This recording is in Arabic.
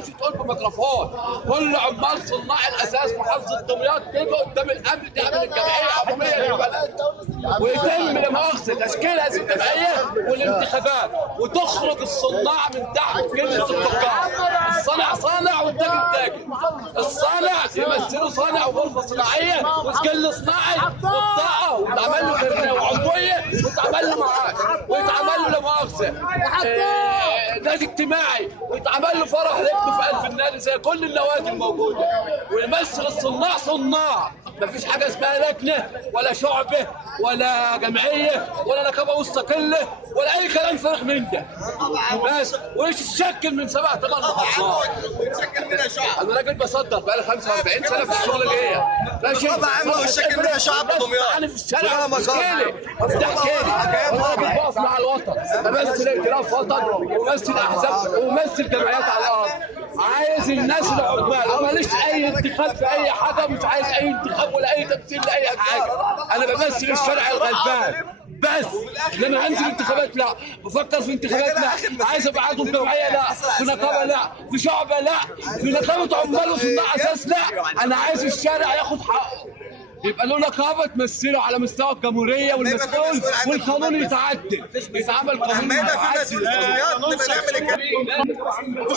تمشي تقول في ميكروفون كل عمال صناع الاساس محافظه دمياط تيجي قدام الامن تعمل الجمعيه عموميه للبلد ويتم لا مؤاخذه تشكيل هذه الجمعيه والانتخابات وتخرج الصناع من تحت كلمه التجار. الصانع صانع والتاجر تاجر. الصانع يمثلوا صانع وغرفه صناعيه وسجل صناعي وبطاقه ويتعمل له كارنيه وعضويه ويتعمل له معاش ويتعمل له لا مؤاخذه نادي اجتماعي ويتعمل له فرح لابنه في قلب النادي زي كل النوادي الموجوده. ويمثل الصناع صناع، مفيش حاجه اسمها لجنه ولا شعبه ولا جمعيه ولا نقابه مستقله ولا اي كلام فارغ من ده. بس ويتشكل من 7 8 محافظات. ويتشكل منها شعب. انا راجل بصدر بقالي 45 سنه في الشغل اللي ماشي. طبعا عامه ويتشكل منها شعب دمياط. انا في الشارع افتح لي انا راجل بقف مع الوطن، بمثل ائتلاف وطن ومثل احزاب ومثل جمعيات على الارض. عايز الناس العمال وماليش اي انتخاب في اي حاجه، مش عايز اي انتخاب ولا اي تمثيل لاي حاجه. انا بمثل الشارع الغلبان بس. لما انزل انتخابات لا، بفكر في انتخابات لا، عايز ابقى عضو في جمعيه لا، في نقابه لا، في شعبه لا، في نقابه عمال وصناع اساس لا. انا عايز الشارع ياخد حقه، يبقى له نقابه تمثله على مستوى الجمهوريه والمسؤول والقانون يتعدل، يتعمل قانون ما يبقى في مسؤول في دمياط نبقى نعمل الكلام.